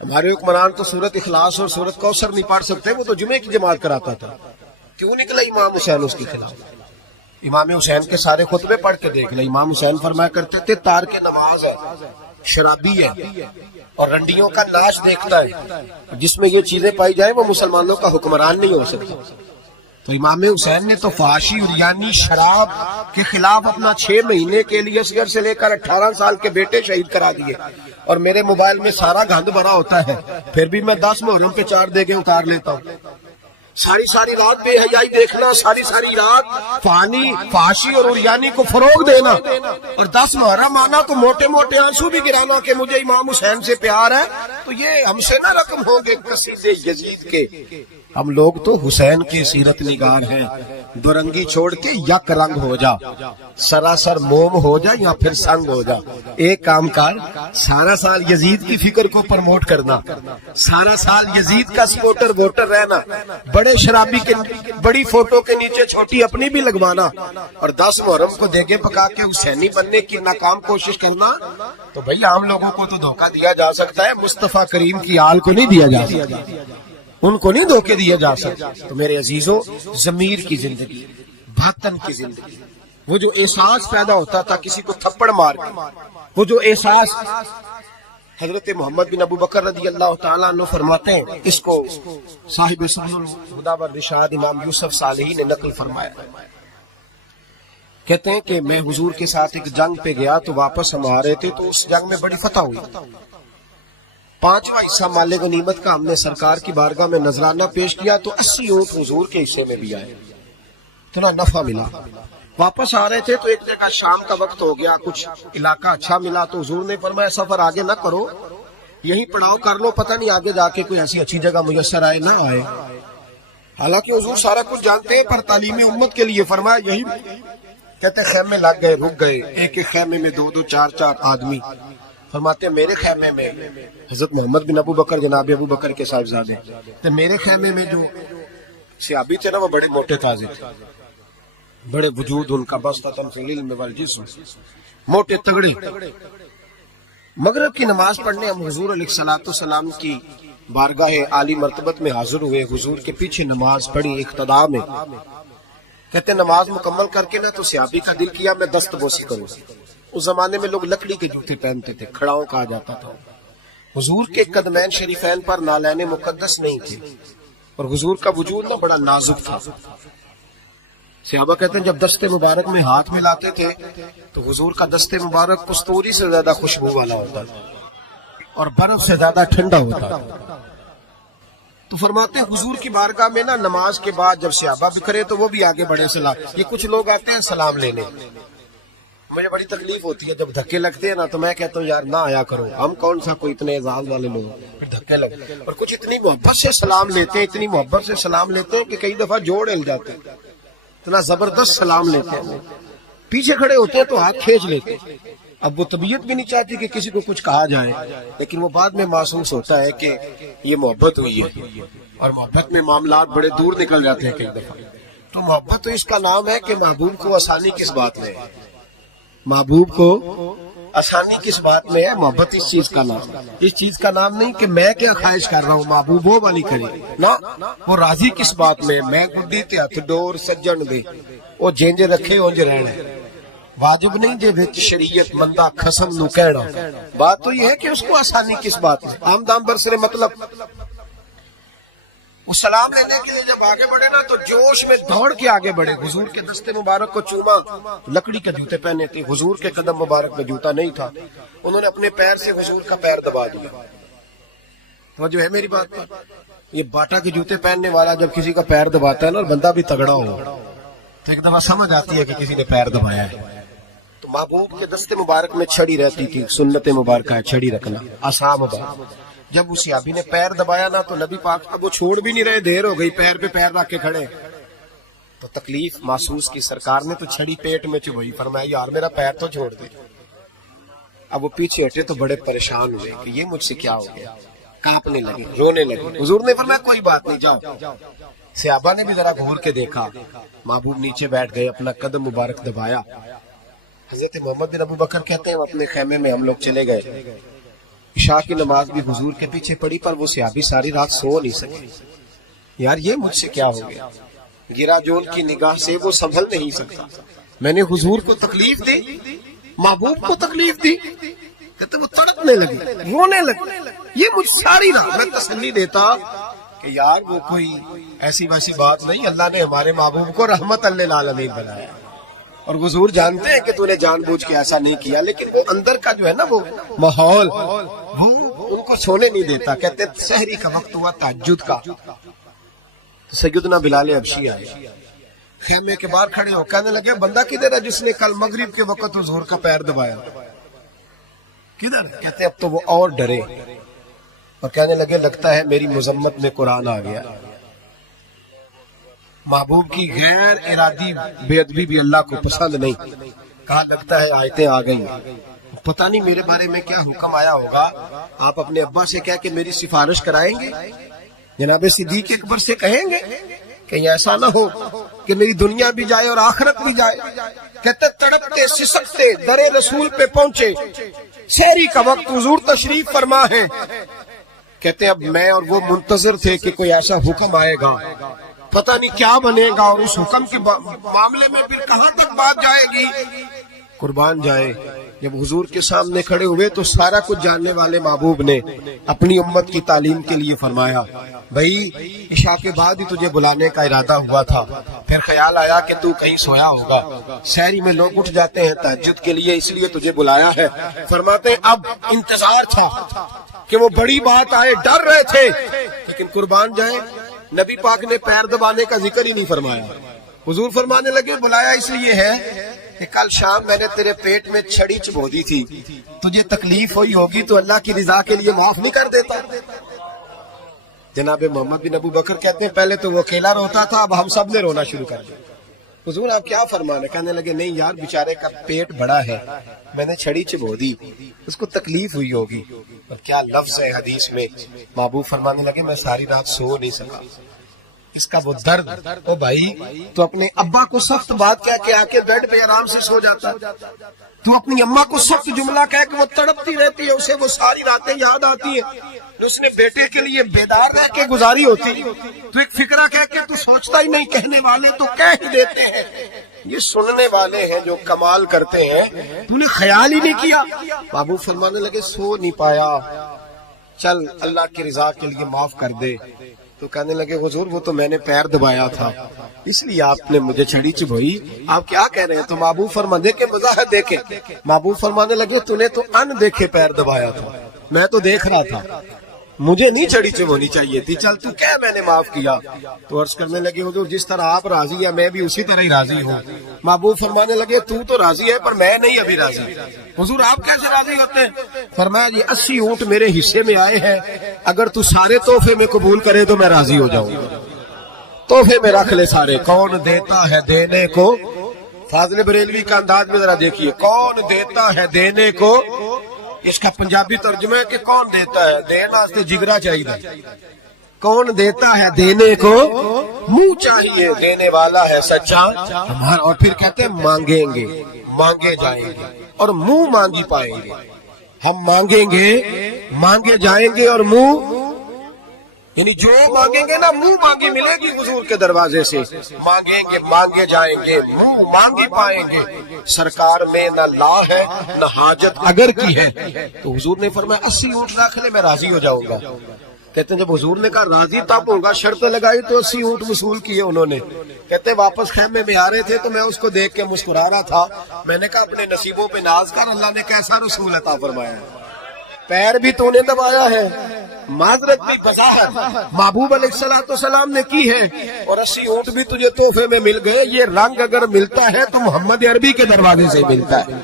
ہمارے حکمران تو سورت اخلاص اور سورت کوثر نہیں پڑھ سکتے، وہ تو جمعے کی جماعت کراتا تھا۔ کیوں نکلا امام حسین اس کے خلاف؟ امام حسین کے سارے خطبے پڑھ کے دیکھ لیں، امام حسین فرمایا کرتے تھے تارک نماز ہے، شرابی ہے، اور رنڈیوں کا ناچ دیکھتا ہے، جس میں یہ چیزیں پائی جائیں وہ مسلمانوں کا حکمران نہیں ہو سکتا۔ تو امام حسین نے تو فحاشی اور یعنی شراب کے خلاف اپنا 6 مہینے کے لیے اصغر سے لے کر 18 سال کے بیٹے شہید کرا دیے، اور میرے موبائل میں سارا گند بھرا ہوتا ہے، پھر بھی میں 10 محرم پہ 4 دیگیں اتار لیتا ہوں۔ ساری رات بے حیائی دیکھنا، ساری رات فانی، فحاشی اور عریانی کو فروغ دینا، اور 10 محرم آنا تو موٹے موٹے آنسو بھی گرانا کہ مجھے امام حسین سے پیار ہے، تو یہ ہم سے نہ رقم ہوں گے قصیدے یزید کے۔ ہم لوگ تو حسین کے سیرت نگار ہیں، دو رنگی چھوڑ کے یک رنگ ہو جا، سراسر موم ہو جا یا پھر سنگ ہو جا۔ ایک کام کر، سارا سال یزید کی فکر کو پرموٹ کرنا، سارا سال یزید کا سپورٹر ووٹر رہنا، بڑے شرابی کے بڑی فوٹو کے نیچے چھوٹی اپنی بھی لگوانا، اور 10 محرم کو دیگے پکا کے حسینی بننے کی ناکام کوشش کرنا، تو بھئی عام لوگوں کو تو دھوکہ دیا جا سکتا ہے، مصطفیٰ کریم کی آل کو نہیں دیا جا سکتا، ان کو نہیں دھوکے دیا جا سکتا۔ تو میرے عزیزوں، ضمیر کی زندگی، باطن کی زندگی، وہ جو احساس پیدا ہوتا تھا کسی کو تھپڑ مار کے، وہ جو احساس، حضرت محمد بن ابو بکر رضی اللہ تعالیٰ عنہ فرماتے ہیں، اس کو صاحب سبل الہدی والرشاد امام یوسف صالحی نے نقل فرمایا، کہتے ہیں کہ میں حضور کے ساتھ ایک جنگ پہ گیا تو واپس ہم آ رہے تھے، تو اس جنگ میں بڑی فتح ہوئی، 5واں حصہ مال غنیمت کا ہم نے سرکار کی بارگاہ میں نذرانہ پیش کیا، تو 80 اونٹ حضور کے حصے میں بھی آئے، اتنا نفع ملا۔ واپس آ رہے تھے تو ایک جگہ شام کا وقت ہو گیا, کچھ علاقہ اچھا ملا تو حضور نے فرمایا سفر آگے نہ کرو, یہیں پڑاؤ کر لو, پتہ نہیں آگے جا کے کوئی ایسی اچھی جگہ میسر آئے نہ آئے. حالانکہ حضور سارا کچھ جانتے ہیں, پر تعلیم امت کے لیے فرمایا یہی. کہتے خیمے لگ گئے, رک گئے, ایک ایک خیمے میں 2-2 4-4 آدمی. فرماتے ہیں میرے خیمے میں حضرت محمد بن ابو بکر, جناب ابو بکر کے صاحبزادے, تو میرے خیمے میں جو صحابی تھے نا وہ بڑے موٹے تازے تھے, بڑے وجود ان کا, بستہ تمثیل علم والجسم, موٹے تگڑے. مغرب کی نماز پڑھنے ہم حضور علیہ الصلوۃ والسلام کی بارگاہ عالی مرتبت میں حاضر ہوئے, حضور کے پیچھے نماز پڑھی اقتداء میں. کہتے نماز مکمل کر کے نا تو صحابی کا دل کیا میں دست بوسی کروں. اس زمانے میں لوگ لکڑی کے جوتے پہنتے تھے, کھڑاؤں کہا جاتا تھا. حضور کے قدمین شریفین پر نالین مقدس نہیں تھے, اور حضور کا وجود نا بڑا نازک تھا. صحابہ کہتے ہیں جب دستے مبارک میں ہاتھ ملاتے تھے تو حضور کا دستے مبارک کستوری سے زیادہ خوشبو والا ہوتا تھا اور برف سے زیادہ ٹھنڈا ہوتا تھا. تو فرماتے ہیں حضور کی بارگاہ میں نا نماز کے بعد جب صحابہ بکھرے تو وہ بھی آگے بڑھے سلام. یہ کچھ لوگ آتے ہیں سلام لینے, مجھے بڑی تکلیف ہوتی ہے جب دھکے لگتے ہیں نا, تو میں کہتا ہوں یار نہ آیا کرو, ہم کون سا کوئی اتنے اعزاز والے لوگ, دھکے لگتے. اور کچھ اتنی محبت سے سلام لیتے ہیں, اتنی محبت سے سلام لیتے ہیں کہ کئی دفعہ جوڑ ہل جاتے ہیں, اتنا زبردست سلام لیتے ہیں. پیچھے کھڑے ہوتے ہیں تو ہاتھ کھینچ لیتے ہیں. اب وہ طبیعت بھی نہیں چاہتی کہ کسی کو کچھ کہا جائے, لیکن وہ بعد میں محسوس ہوتا ہے کہ یہ محبت ہوئی ہے, اور محبت میں معاملات بڑے دور نکل جاتے ہیں کئی دفعہ. تو محبت تو اس کا نام ہے کہ محبوب کو آسانی کس بات میں ہے, محبوب کو آسانی کس بات میں ہے. محبت اس چیز کا نام, اس چیز کا نام نہیں کہ میں کیا خواہش کر رہا ہوں, محبوب وہ والی کرے نا. وہ راضی کس بات میں, میں گڈی تے ہتھ ڈور سجن دے, وہ جینج رکھے اونج رہنا. واجب نہیں جے وچ شریعت مندہ خسم نو کہنا. بات تو یہ ہے کہ اس کو آسانی کس بات میں, عام دام برسرے مطلب. وہ سلام لینے کے لیے جب آگے بڑھے نا تو جوش میں دوڑ کے آگے بڑھے. حضور کے دستے مبارک کو چوما, لکڑی کے جوتے پہنے تھے, حضور کے قدم مبارک میں جوتا نہیں تھا. انہوں نے اپنے پیر سے حضور کا پیر دبا دیا. تو جو ہے میری بات پر, یہ باٹا کے جوتے پہننے والا جب کسی کا پیر دباتا ہے نا, اور بندہ بھی تگڑا ہو, تو ایک دفعہ سمجھ آتی ہے کہ کسی نے پیر دبایا ہے. تو محبوب کے دستے مبارک میں چھڑی رہتی تھی, سنت مبارکہ ہے چھڑی رکھنا, آسام مبارک. جب اس صحابی نے پیر دبایا نا تو نبی پاک اب وہ چھوڑ بھی نہیں رہے, دیر ہو گئی, پیر پہ پیر رکھ کے کھڑے. تو تکلیف محسوس کی, سرکار نے تو چھڑی پیٹ میں چبھائی, فرمایا یار میرا پیر تو چھوڑ دے. اب وہ پیچھے ہٹے تو بڑے پریشان ہوئے کہ یہ مجھ سے کیا ہو گیا, کانپنے لگے, رونے لگے. حضور نے فرمایا کوئی بات نہیں, جاؤ. صحابہ نے بھی ذرا گھور کے دیکھا, محبوب نیچے بیٹھ گئے, اپنا قدم مبارک دبایا. حضرت محمد بن ابو بکر کہتے ہیں اپنے خیمے میں ہم لوگ چلے گئے. عشاء کی نماز بھی حضور کے پیچھے پڑی, پر وہ صحابی ساری رات سو نہیں سکے. یار یہ مجھ سے کیا ہو گیا, گرا جول کی نگاہ سے وہ سنبھل نہیں سکتا. میں نے حضور کو تکلیف دی, محبوب کو تکلیف دی. کہتے وہ تڑپنے لگے, رونے لگے. یہ مجھ ساری رات میں تسلی دیتا کہ یار وہ کوئی ایسی ویسی بات نہیں, اللہ نے ہمارے محبوب کو رحمت للعالمین بنایا. اور حضور جانتے ہیں کہ تو نے جان بوجھ کے ایسا نہیں کیا, لیکن وہ اندر کا جو ہے نا وہ ماحول وہ ان کو سونے نہیں دیتا. کہتے سحری کا وقت ہوا تہجد کا, سیدنا بلال حبشی آئے, خیمے کے باہر کھڑے ہو, کہنے لگے بندہ کدھر ہے جس نے کل مغرب کے وقت حضور کا پیر دبایا, کدھر؟ کہتے اب تو وہ اور ڈرے اور کہنے لگے لگتا ہے میری مذمت میں قرآن آ گیا. محبوب کی غیر ارادی بے ادبی بھی اللہ کو پسند نہیں. کہا لگتا ہے آیتیں آ گئی, پتہ نہیں میرے بارے میں کیا حکم آیا ہوگا. آپ اپنے ابا سے کہہ کے میری سفارش کرائیں گے, جناب صدیق اکبر سے کہیں گے کہ ایسا نہ ہو کہ میری دنیا بھی جائے اور آخرت بھی جائے. کہتے تڑپتے سسکتے در رسول پہ پہنچے, سحری کا وقت حضور تشریف فرما ہے. کہتے اب میں اور وہ منتظر تھے کہ کوئی ایسا حکم آئے گا, پتہ نہیں کیا بنے گا, اور اس حکم کے معاملے میں پھر کہاں تک بات جائے گی. قربان جائے, جب حضور کے سامنے کھڑے ہوئے تو سارا کچھ جاننے والے محبوب نے اپنی امت کی تعلیم کے لیے فرمایا بھائی عشاء کے بعد ہی تجھے بلانے کا ارادہ ہوا تھا, پھر خیال آیا کہ تو کہیں سویا ہوگا, سحری میں لوگ اٹھ جاتے ہیں تہجد کے لیے, اس لیے تجھے بلایا ہے. فرماتے اب انتظار تھا کہ وہ بڑی بات آئے, ڈر رہے تھے, لیکن قربان جائے نبی پاک نے پیر دبانے کا ذکر ہی نہیں فرمایا. حضور فرمانے لگے بلایا اس لیے ہے کہ کل شام میں نے تیرے پیٹ میں چھڑی چبھو دی تھی، تجھے تکلیف ہوئی ہوگی تو اللہ کی رضا کے لیے معاف نہیں کر دیتا؟ جناب محمد بن ابو بکر کہتے ہیں پہلے تو وہ اکیلا روتا تھا، اب ہم سب نے رونا شروع کر دیا۔ حضور آپ کیا فرمانے؟ کہنے لگے نہیں یار، بیچارے کا پیٹ بڑا ہے، میں نے چھڑی چبھو دی، اس کو تکلیف ہوئی ہوگی۔ اور کیا لفظ ہے حدیث میں، محبوب فرمانے لگے میں ساری رات سو نہیں سکا، اس کا وہ درد۔ او بھائی تو اپنے ابا کو سخت بات کہہ کے آ کے بیڈ پہ آرام سے سو جاتا، تو اپنی اماں کو سخت جملہ کہہ کے وہ تڑپتی رہتی ہے، اسے وہ ساری راتیں یاد آتی ہیں، اس نے بیٹے کے لیے بیدار رہ کے گزاری ہوتی، تو ایک فکرہ کہہ کے تو سوچتا ہی نہیں، کہنے والے تو کہہ ہی دیتے ہیں، یہ سننے والے ہیں جو کمال کرتے ہیں، تو نے خیال ہی نہیں کیا۔ بابو فرمانے لگے سو نہیں پایا، چل اللہ کی رضا کے لیے معاف کر دے۔ تو کہنے لگے حضور وہ تو میں نے پیر دبایا تھا اس لیے آپ نے مجھے چھڑی چبھوئی، آپ کیا کہہ رہے ہیں؟ تو محبوب فرمانے دیکھے وضاحت دیکھے، محبوب فرمانے لگے تو نے تو ان دیکھے پیر دبایا تھا، میں تو دیکھ رہا تھا، مجھے نہیں چھڑی چبھونی چاہیے تھی، چل تو کیا میں نے معاف کیا۔ تو عرض کرنے لگے حضور جس طرح آپ راضی ہیں میں بھی اسی طرح ہی راضی ہوں۔ محبوب فرمانے لگے تو تو راضی ہے پر میں نہیں ابھی راضی۔ حضور آپ کیسے راضی ہوتے ہیں؟ فرمایا جی 80 اونٹ میرے حصے میں آئے ہیں، اگر تو سارے تحفے میں قبول کرے تو میں راضی ہو جاؤں گا، تحفے میں رکھ لے سارے۔ کون دیتا ہے دینے کو، فاضل بریلوی کا انداز میں ذرا دیکھیے، کون دیتا ہے دینے کو، اس کا پنجابی ترجمہ ہے کہ کون دیتا ہے، دینا سے جگرا چاہیے، کون دیتا ہے دینے کو، منہ چاہیے دینے والا ہے سچا، اور پھر کہتے ہیں مانگیں گے مانگے جائیں گے اور منہ مانگی پائیں گے، ہم مانگیں گے مانگے جائیں گے اور منہ، یعنی جو مانگیں گے نا منہ مانگی ملے گی حضور کے دروازے سے، مانگیں گے مانگے جائیں گے، منہ مانگی پائیں گے، سرکار میں نہ لا ہے نہ حاجت اگر کی ہے۔ تو حضور نے فرمایا 80 اونٹ رکھ لے میں راضی ہو جاؤں گا۔ کہتے ہیں جب حضور نے کہا راضی تب ہوگا، شرط لگائی تو 80 اونٹ وصول کیے انہوں نے۔ کہتے واپس خیمے میں آ رہے تھے تو میں اس کو دیکھ کے مسکرا رہا تھا، میں نے کہا اپنے نصیبوں پہ ناز کر، اللہ نے کیسا رسول عطا فرمایا ہے، پیر بھی تو نے دبایا ہے، معذرت بھی وضاحت محبوب علیہ السلام نے کی ہے، اور 80 اونٹ بھی تجھے تحفے میں مل گئے۔ یہ رنگ اگر ملتا ہے تو محمد عربی کے دروازے سے ملتا ہے۔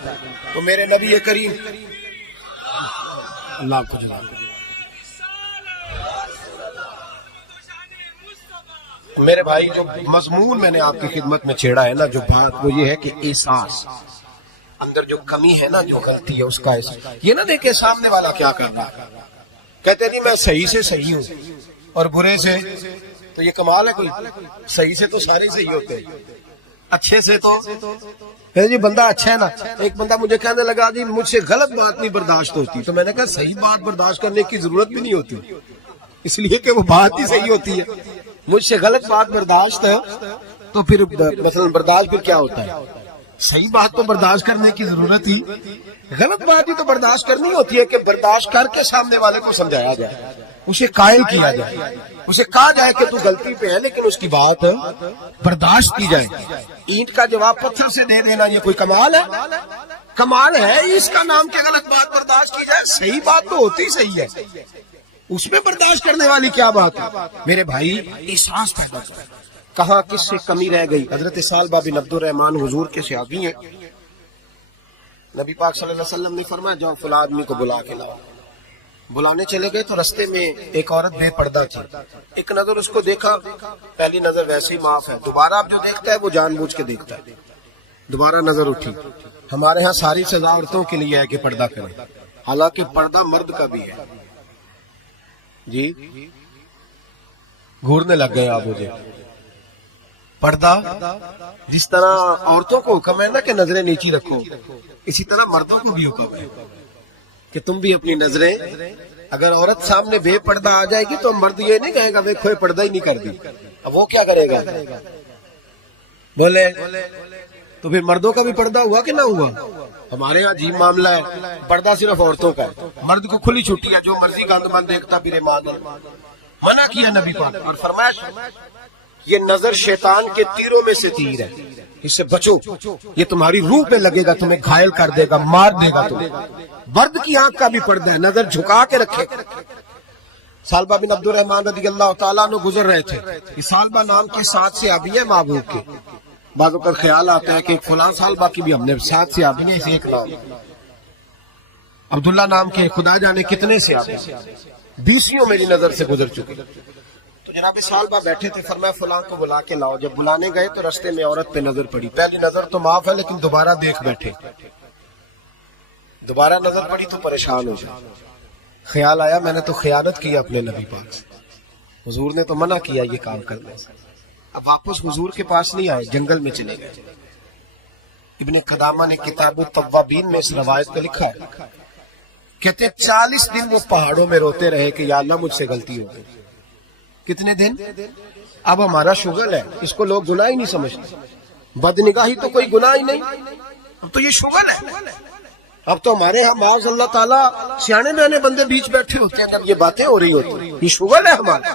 تو میرے نبی کریم اللہ کو جلال میرے بھائی، جو مضمون میں نے آپ کی خدمت میں چھیڑا ہے نا، جو بات وہ یہ ہے کہ احساس، اندر جو کمی ہے نا، جو غلطی ہے اس کا احساس، یہ نہ دیکھے سامنے والا کیا کر رہا ہے، کہتے نہیں میں صحیح سے صحیح ہوں اور برے سے، تو یہ کمال ہے کوئی؟ صحیح سے تو سارے صحیح ہوتے ہیں، اچھے سے تو جی بندہ اچھا ہے نا۔ ایک بندہ مجھے کہنے لگا جی مجھ سے غلط بات نہیں برداشت ہوتی، تو میں نے کہا صحیح بات برداشت کرنے کی ضرورت بھی نہیں ہوتی، اس لیے کہ وہ بات ہی صحیح ہوتی ہے۔ مجھ سے غلط بات برداشت ہے تو پھر مثلا برداشت پھر کیا ہوتا ہے؟ صحیح بات تو برداشت کرنے کی ضرورت ہی، غلط بات ہی تو برداشت کرنی ہوتی ہے کہ برداشت کر کے سامنے والے کو سمجھایا جائے، اسے قائل کیا جائے، اسے کہا جائے کہ تو غلطی پہ ہے لیکن اس کی بات برداشت کی جائے۔ اینٹ کا جواب پتھر سے دے دینا یہ کوئی کمال ہے؟ کمال ہے اس کا نام کہ غلط بات برداشت کی جائے، صحیح بات تو ہوتی صحیح ہے، اس میں برداشت کرنے والی کیا بات ہے؟ میرے بھائی احساس پیدا کرو، کہاں کس سے کمی رہ گئی۔ حضرت سالبہ بن عبد الرحمن حضور کے صحابی ہیں، نبی پاک صلی اللہ علیہ وسلم نے فرمایا جاؤ فلاں آدمی کو بلا کے لاؤ۔ بلانے چلے گئے تو رستے میں ایک عورت بے پردہ تھی، ایک نظر اس کو دیکھا، پہلی نظر ویسے ہی معاف ہے، دوبارہ اب جو دیکھتا ہے وہ جان بوجھ کے دیکھتا ہے، دوبارہ نظر اٹھی۔ ہمارے ہاں ساری سزا عورتوں کے لیے ہے کہ پردہ کریں، حالانکہ پردہ مرد کا بھی ہے۔ جی گھورنے لگ گئے آپ مجھے، پردہ جس طرح عورتوں کو حکم ہے نا کہ نظریں نیچی رکھو، اسی طرح مردوں کو بھی حکم ہے کہ تم بھی اپنی نظریں، اگر عورت سامنے بے پردہ آ جائے گی تو مرد یہ نہیں کہے گا دیکھو یہ پردہ ہی نہیں کر دی، اب وہ کیا کرے گا؟ بولے تو پھر مردوں کا بھی پردہ ہوا کہ نہ ہوا؟ ہمارے ہاں عجیب معاملہ ہے، پردہ صرف عورتوں کا ہے، مرد کو کھلی چھٹی ہے، جو مرضی گند من دیکھتا پھرے مان، منع کیا نبی پاک، اور فرمایا یہ نظر شیطان کے تیروں میں سے تیر ہے، اس سے بچو، یہ تمہاری روح پہ لگے گا، تمہیں گھائل کر دے گا، مار دے گا تمہیں۔ مرد کی آنکھ کا بھی پردہ ہے، نظر جھکا کے رکھے۔ سالبہ بن عبد الرحمن رضی اللہ تعالیٰ عنہ گزر رہے تھے، یہ سالبہ نام کے ساتھ سے ابھی ہے محبوب کے، بعض اوقات خیال آتا ہے کہ ایک فلاں سال باقی بھی ہم نے ساتھ سے آپ نے ایک نام عبداللہ نام کے خدا جانے کتنے سے آپ 20 میری نظر سے گزر چکے. تو جناب صالبہ بیٹھے تھے، فرمایا فلاں کو بلا کے لاؤ. جب بلانے گئے تو رستے میں عورت پہ نظر پڑی. پہلی نظر تو معاف ہے لیکن دوبارہ دیکھ بیٹھے. دوبارہ نظر پڑی تو پریشان ہو جائے. خیال آیا میں نے تو خیانت کی اپنے نبی پاک سے. حضور نے تو منع کیا یہ کام کرنے سے. اب واپس حضور کے پاس نہیں آئے، جنگل میں چلے گئے. ابن قدامہ نے کتاب التوابین میں اس روایت کو لکھا ہے. کہتے 40 دن وہ پہاڑوں میں روتے رہے کہ یا اللہ مجھ سے غلطی ہو گئی. کتنے دن؟ اب ہمارا شغل ہے، اس کو لوگ گناہ ہی نہیں سمجھتے. بدنگاہی تو کوئی گناہ ہی نہیں، اب تو یہ شغل ہے. اب تو ہمارے ہاں معاذ اللہ تعالیٰ سیانے بیانے بندے بیچ بیٹھے ہوتے ہیں جب یہ باتیں ہو رہی ہوتی، یہ شغل ہے ہمارا.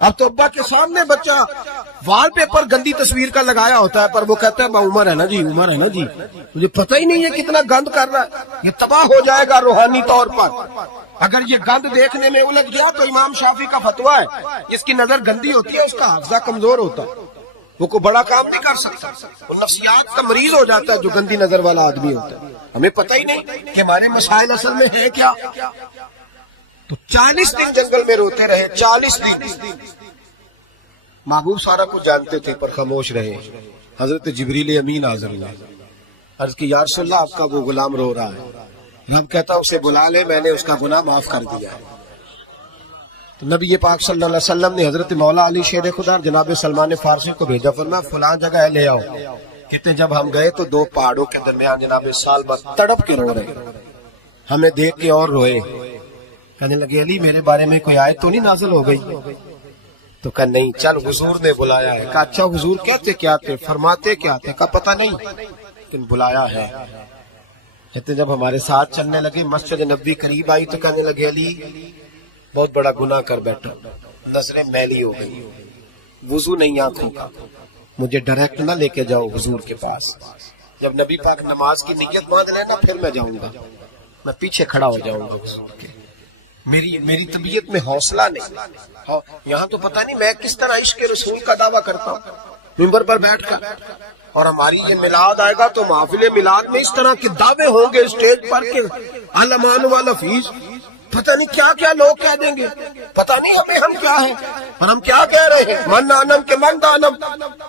اب تو ابا کے سامنے بچہ وال پیپر گندی تصویر کا لگایا ہوتا ہے پر وہ کہتا ہے عمر ہے نا جی، عمر ہے نا جی. مجھے پتہ ہی نہیں ہے کتنا گند کر رہا ہے. یہ تباہ ہو جائے گا روحانی طور پر. اگر یہ گند دیکھنے میں الجھ گیا تو امام شافعی کا فتویٰ ہے جس کی نظر گندی ہوتی ہے اس کا حافظہ کمزور ہوتا ہے، وہ کوئی بڑا کام نہیں کر سکتا. وہ نفسیات کا مریض ہو جاتا ہے جو گندی نظر والا آدمی ہوتا ہے. ہمیں پتہ ہی نہیں کہ ہمارے مسائل اصل میں ہے کیا. تو 40 دن جنگل میں روتے رہے. 40 دن محبوب سارا کو جانتے تھے پر خاموش رہے. حضرت جبریل امین حاضر ہوا. عرض کی یا رسول اللہ آپ کا وہ غلام رو رہا ہے. رب کہتا اسے بلا لے، میں نے اس کا گناہ معاف کر دیا ہے. تو نبی پاک صلی اللہ علیہ وسلم نے حضرت مولا علی شیر خدا جناب سلمان فارسی کو بھیجا، فرمایا فلاں جگہ ہے لے آؤ. کہتے جب ہم گئے تو 2 پہاڑوں کے درمیان جناب سالبہ تڑپ کے رو رہے. ہمیں دیکھ کے اور روئے. کہنے لگے علی میرے بارے میں کوئی آیت تو نہیں نازل ہو گئی؟ تو کہا نہیں، چل حضور نے بلایا ہے. کہا اچھا حضور کہتے کیا تھے، فرماتے کیا تھے؟ کہا پتہ نہیں لیکن بلایا ہے. کہتے جب ہمارے ساتھ چلنے لگے مسجد نبوی قریب آئی تو کہنے لگے علی بہت بڑا گناہ کر بیٹھا، نظریں میلی ہو گئی، وضو نہیں آنکھوں کا، مجھے ڈائریکٹ نہ لے کے جاؤ حضور کے پاس. جب نبی پاک نماز کی نیت باندھ لینا پھر میں جاؤں گا، میں پیچھے کھڑا ہو جاؤں گا حضور کے. میری طبیعت میں حوصلہ نہیں. یہاں تو پتہ نہیں میں کس طرح عشق رسول کا دعویٰ کرتا ہوں منبر پر بیٹھ کر، اور ہماری یہ میلاد آئے گا تو محفل میلاد میں اس طرح کے دعوے ہوں گے اسٹیج پر کہ علمان والا فیس، پتہ نہیں کیا کیا لوگ کہہ دیں گے. پتہ نہیں ہم کیا ہیں اور ہم کیا کہہ رہے ہیں. من آنم کے من دانم،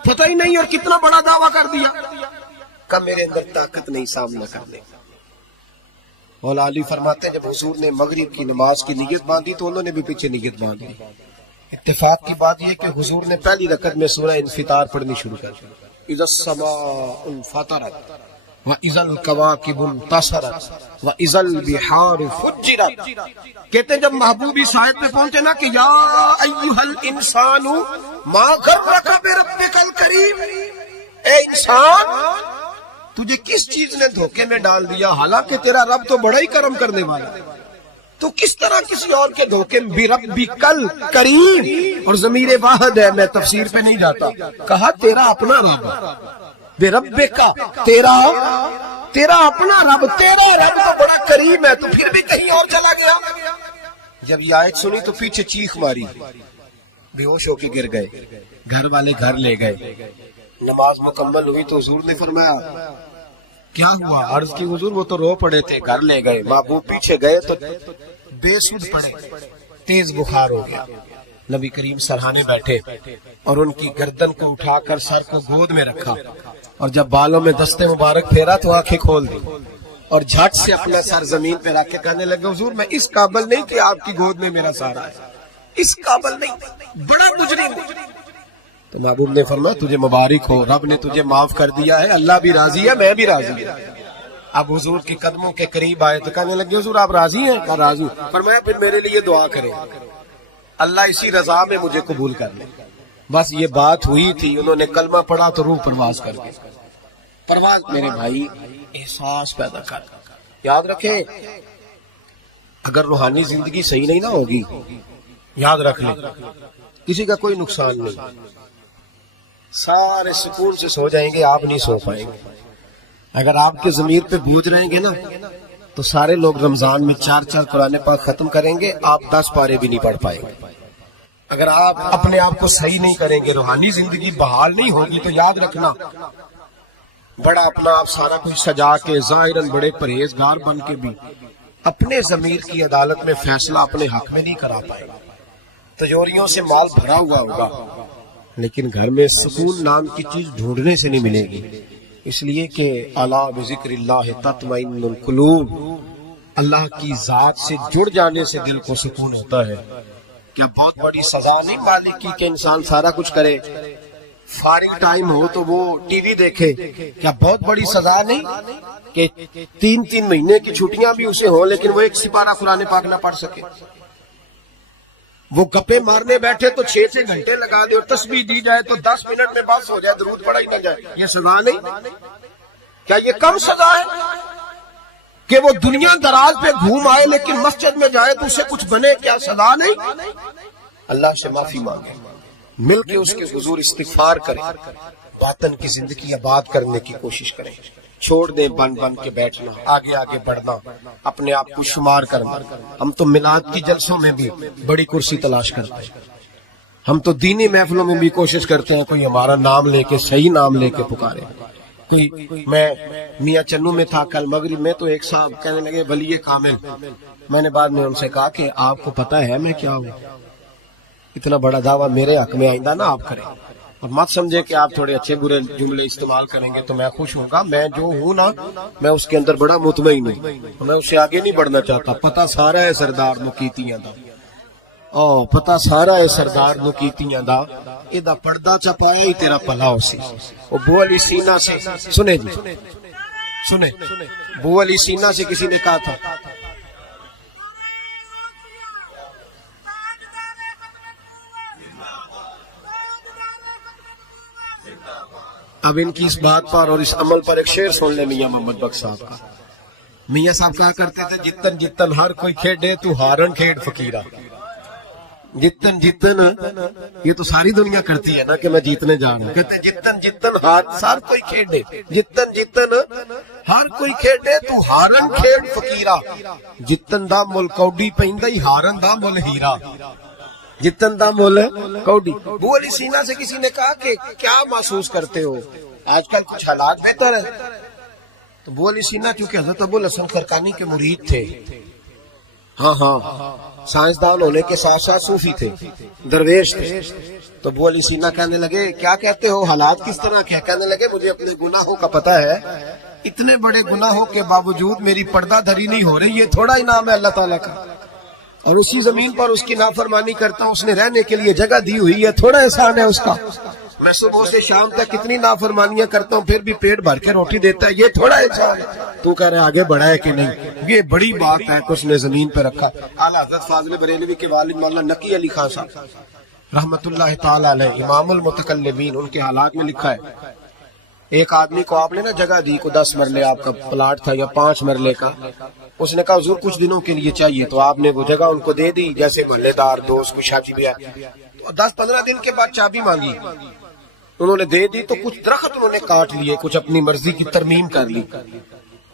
پتہ ہی نہیں اور کتنا بڑا دعویٰ کر دیا. کب میرے اندر طاقت نہیں سامنا کرنے. مولا علی فرماتے ہیں جب حضور نے مغرب کی نماز کی نیت باندھی تو انہوں نے بھی پیچھے نیت باندھی. اتفاق کی بات یہ کہ حضور نے پہلی رکعت میں سورہ انفطار پڑھنی شروع کر دی. اذا السماء انفطرت واذا الكواكب انتصرت واذا البحار فجرت. کہتے ہیں جب محبوب اس آیت پہ پہنچے نا کہ یا ایھا الانسان ما غرک بربک الکریم، اے انسان تجھے کس چیز نے دھوکے میں ڈال دیا، حالانکہ تیرا رب تو بڑا ہی کرم کرنے والا ہے، تو کس طرح کسی اور کے دھوکے میں. بربک الکریم، اور ضمیر واحد ہے، میں تفسیر پہ نہیں جاتا. کہا تیرا اپنا رب، بربک تیرا اپنا رب، تیرا رب تو بڑا کریم ہے، تو پھر بھی کہیں اور چلا گیا. جب یہ آیت سنی تو پیچھے چیخ ماری، بے ہوش ہو کے گر گئے. گھر والے گھر لے گئے. نماز مکمل ہوئی تو حضور نے فرمایا کیا ہوا؟ عرض کی حضور وہ تو رو پڑے تھے. گھر لے گئے. محبوب پیچھے گئے تو بے سود پڑے، تیز بخار ہو گیا. نبی کریم سرہانے بیٹھے اور ان کی گردن کو اٹھا کر سر کو گود میں رکھا، اور جب بالوں میں دستے مبارک پھیرا تو آنکھیں کھول دی اور جھٹ سے اپنا سر زمین پہ رکھ کے کہنے لگے حضور میں اس قابل نہیں کہ آپ کی گود میں میرا سارا ہے، اس قابل نہیں، بڑا مجرم. تو محبوب نے فرمایا تجھے مبارک ہو، رب نے تجھے معاف کر دیا ہے، اللہ بھی راضی ہے، میں بھی راضی ہوں. اب حضور کی قدموں کے قریب آئے تو کہنے لگے حضور آپ راضی ہیں؟ کہا راضی. فرمایا پھر میرے لیے دعا کریں، اللہ اسی رضا میں مجھے قبول کر لے. بس یہ بات ہوئی تھی، انہوں نے کلمہ پڑھا تو روح پرواز کر گئی. پرواز میرے بھائی احساس پیدا کر. یاد رکھیں اگر روحانی زندگی صحیح نہیں نہ ہوگی، یاد رکھ لیں کسی کا کوئی نقصان نہیں، سارے سکون سے سو جائیں گے، آپ نہیں سو پائیں گے. اگر آپ کے ضمیر پہ بوجھ رہیں گے نا تو سارے لوگ رمضان میں 4 قرآن پاک ختم کریں گے، آپ 10 پارے بھی نہیں پڑھ پائیں گے. اگر آپ اپنے آپ کو صحیح نہیں کریں گے، روحانی زندگی بحال نہیں ہوگی، تو یاد رکھنا بڑا اپنا آپ سارا کچھ سجا کے ظاہراً بڑے پرہیزگار بن کے بھی اپنے ضمیر کی عدالت میں فیصلہ اپنے حق میں نہیں کرا پائے، تجوریوں سے مال بھرا ہوا ہوگا لیکن گھر میں سکون نام کی چیز ڈھونڈنے سے نہیں ملے گی، اس لیے کہ الا بذکر اللہ تطمئن القلوب، اللہ کی ذات سے جڑ جانے سے دل کو سکون ہوتا ہے۔ کیا بہت بڑی سزا نہیں مالک کی کہ انسان سارا کچھ کرے، فارغ ٹائم ہو تو وہ ٹی وی دیکھے؟ کیا بہت بڑی سزا نہیں کہ 3 مہینے کی چھٹیاں بھی اسے ہوں لیکن وہ ایک سپارہ قرآن پاک نہ پڑھ سکے؟ وہ گپے مارنے بیٹھے تو 6 گھنٹے لگا دے اور تسبیح دی جائے تو 10 منٹ میں بس ہو جائے، درود پڑھا ہی نہ جائے، یہ سزا نہیں؟ کیا یہ کم سزا ہے کہ وہ دنیا دراز پہ گھوم آئے لیکن مسجد میں جائے تو اسے کچھ بنے؟ کیا سزا نہیں؟ اللہ سے معافی مانگے، مل کے اس کے حضور استغفار کریں، باطن کی زندگی آباد کرنے کی کوشش کریں، چھوڑ دیں بن کے بیٹھنا، آگے آگے بڑھنا، اپنے آپ کو شمار کرنا۔ ہم تو میلاد کی جلسوں میں بھی بڑی کرسی تلاش کرتے ہیں، ہم تو دینی محفلوں میں بھی کوشش کرتے ہیں کوئی ہمارا نام لے کے، صحیح نام لے کے پکارے۔ میں میاں چنو میں تھا کل مغرب میں، تو ایک صاحب کہنے لگے ولی کامل، میں نے بعد میں ان سے کہا کہ آپ کو پتہ ہے میں کیا ہوں؟ اتنا بڑا دعویٰ میرے حق میں آئندہ نہ آپ کریں، اور مت سمجھے کہ آپ تھوڑے اچھے برے جملے استعمال کریں گے تو میں خوش ہوں گا۔ میں جو ہوں نا، میں اس کے اندر بڑا مطمئن ہوں، میں اس سے آگے نہیں بڑھنا چاہتا۔ پتہ سارا ہے سردار نو کیتیاں دا، پتہ سارا ہے سردار نو کیتیاں دا، ایدہ پردہ چپایا ہی تیرا پلا ہو سی۔ وہ بو علی سینہ سے سنے جی، سنے بو علی سینہ سے کسی نے کہا تھا اب ان کی اس بات پر اور اس عمل پر ایک شعر سن لے میاں محمد بخش صاحب کا۔ میاں صاحب کہا کرتے تھے جتن جتن ہر کوئی کھیڑے تو ہارن کھیڑ فقیرہ۔ جتن جتن یہ تو ساری دنیا کرتی ہے نا کہ میں جیتنے جا رہا ہوں، کہتے جتن جتن ہر کوئی کھیڑے، جتن جتن ہر کوئی کھیڑے تو ہارن کھیڑ فقیرہ۔ جتن دا مل کوڈی پہندہ ہی ہارن دا مل ہیرا، جتن دا مول کوڈی۔ بو علی سینہ سے کسی نے کہا کہ کیا محسوس کرتے ہو آج کل کچھ حالات بہتر ہے؟ تو بو علی سینہ کیونکہ حضرت ابو الحسن خرقانی کے مرید تھے، ہاں سائنسدان ہونے کے ساتھ ساتھ صوفی تھے، درویش تھے، تو بو علی سینہ کہنے لگے کیا کہتے ہو، حالات کس طرح کے؟ کہنے لگے مجھے اپنے گناہوں کا پتہ ہے، اتنے بڑے گناہوں کے باوجود میری پردہ دھری نہیں ہو رہی، یہ تھوڑا انعام ہے اللہ تعالیٰ کا، اور اسی زمین پر اس کی نافرمانی کرتا ہوں، اس نے رہنے کے لیے جگہ دی ہوئی ہے، تھوڑا احسان ہے اس کا۔ میں صبح سے شام تک کتنی نافرمانیاں کرتا ہوں پھر بھی پیٹ بھر کے روٹی دیتا ہے، یہ تھوڑا احسان ہے۔ تو کہہ رہے آگے بڑھا ہے کہ نہیں، یہ بڑی بات ہے کہ اس نے زمین پہ رکھا۔ اعلیٰ حضرت فاضل بریلوی کے والد مولانا نقی علی خان صاحب رحمت اللہ تعالی علیہ، امام المتکلمین، ان کے حالات میں لکھا ہے ایک آدمی کو آپ نے نا جگہ دی کو 10 مرلے آپ کا پلاٹ تھا یا 5 مرلے کا، اس نے کہا حضور کچھ دنوں کے لیے چاہیے، تو آپ نے وہ جگہ ان کو دے دی، جیسے محلے دار دوست کو شادی بھی ہے، 10-15 دن کے بعد چابی مانگی، انہوں نے دے دی تو کچھ درخت انہوں نے کاٹ لیے، کچھ اپنی مرضی کی ترمیم کر لی۔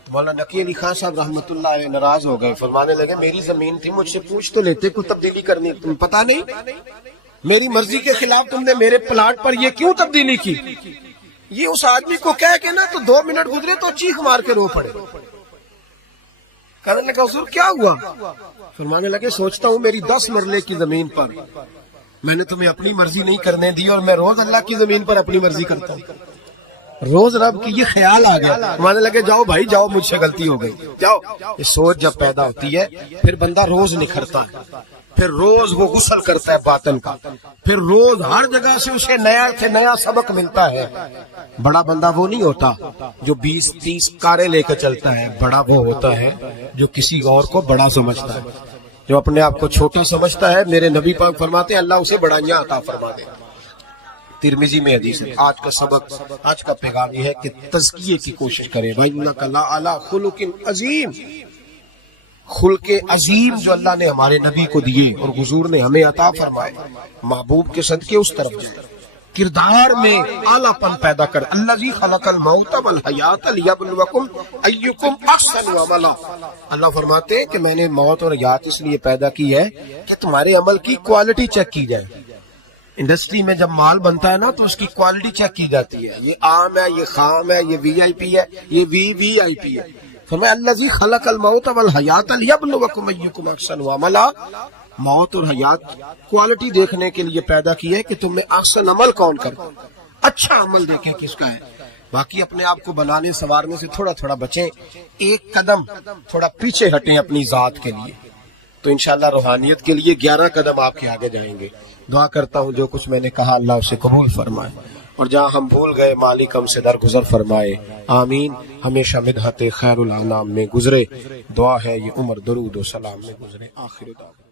مولانا نقی علی خان صاحب رحمت اللہ علیہ ناراض ہو گئے، فرمانے لگے میری زمین تھی، مجھ سے پوچھ تو لیتے کوئی تبدیلی کرنی، تم پتہ نہیں میری مرضی کے خلاف تم نے میرے پلاٹ پر یہ کیوں تبدیلی کی؟ یہ اس آدمی کو کہہ کے نا تو 2 منٹ گزرے تو چیخ مار کے رو پڑے۔ کہنے لگا حضور کیا ہوا؟ فرمانے لگے سوچتا ہوں میری 10 مرلے کی زمین پر میں نے تمہیں اپنی مرضی نہیں کرنے دی، اور میں روز اللہ کی زمین پر اپنی مرضی کرتا ہوں، روز رب کی یہ خیال آ گیا، فرمانے لگے جاؤ بھائی جاؤ، مجھ سے غلطی ہو گئی، جاؤ۔ یہ سوچ جب پیدا ہوتی ہے پھر بندہ روز نکھرتا ہے، پھر روز وہ غسل کرتا ہے باطن کا، پھر روز ہر جگہ سے اسے نیا سے نیا سبق ملتا ہے۔ بڑا بندہ وہ نہیں ہوتا جو 20-30 کاریں لے کے چلتا ہے، بڑا وہ ہوتا ہے جو کسی اور کو بڑا سمجھتا ہے، جو اپنے آپ کو چھوٹا سمجھتا ہے۔ میرے نبی پاک فرماتے ہیں اللہ اسے بڑائیاں عطا فرما دے۔ ترمذی میں حدیث ہے۔ آج کا سبق، آج کا پیغام یہ ہے کہ تزکیے کی کوشش کریں۔ وَإِنَّكَ لَعَلَىٰ خُلُقٍ عَظِيمٍ، خلق عظیم جو اللہ نے ہمارے نبی کو دیے اور حضور نے ہمیں عطا فرمائے، محبوب کے صدقے اس طرف جائیں، کردار میں اعلیٰ پن پیدا کر۔ الذی خلق الموت والحیات لیبلوکم ایکم احسن عملا، اللہ فرماتے ہیں کہ میں نے موت اور حیات اس لیے پیدا کی ہے کہ تمہارے عمل کی کوالٹی چیک کی جائے۔ انڈسٹری میں جب مال بنتا ہے نا تو اس کی کوالٹی چیک کی جاتی ہے، یہ عام ہے، یہ خام ہے، یہ وی آئی پی ہے، یہ وی آئی پی ہے۔ فرمایا الذی خلق الموت والحیات لیبلوکم ایکم احسن عملا، موت اور حیات کوالٹی دیکھنے کے لیے پیدا کی ہے کہ تم میں احسن عمل کون کرتا ہے، اچھا عمل دیکھیں کس کا ہے۔ باقی اپنے آپ کو بنانے سنوارنے سے تھوڑا تھوڑا بچیں، ایک قدم تھوڑا پیچھے ہٹیں اپنی ذات کے لیے، تو انشاءاللہ روحانیت کے لیے 11 قدم آپ کے آگے جائیں گے۔ دعا کرتا ہوں جو کچھ میں نے کہا اللہ اسے قبول فرمائے، اور جہاں ہم بھول گئے مالک ہم سے درگزر فرمائے، آمین۔ ہمیشہ مدحت خیر الانام میں گزرے، دعا ہے یہ عمر درود و سلام میں گزرے۔ آخر دعا